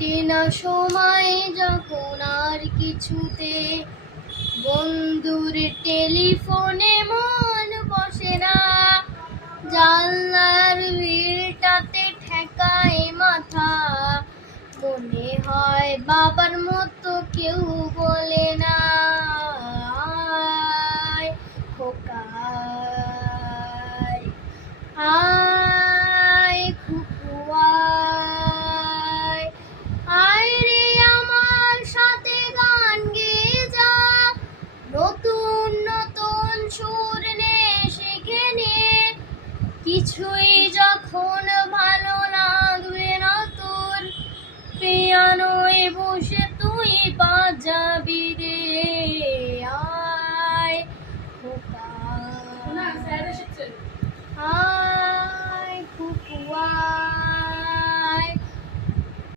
কাটে না সময় যখন আর কিছুতে, বন্ধুর টেলিফোনে মন বসে না, জানলার ভিড়টাতে ঠেকায় মাথা, মনে হয় বাবার মতো কেউ বলে না, আয় খোকা আয় খুকু আয়, আয় রে আমার সাথে গান গেয়ে যা, নতুন নতুন সুর নে শিখে নে, কিছুই যখন ভালো লাগবে না তোর, পিয়ানোয় বসে তুই বাজা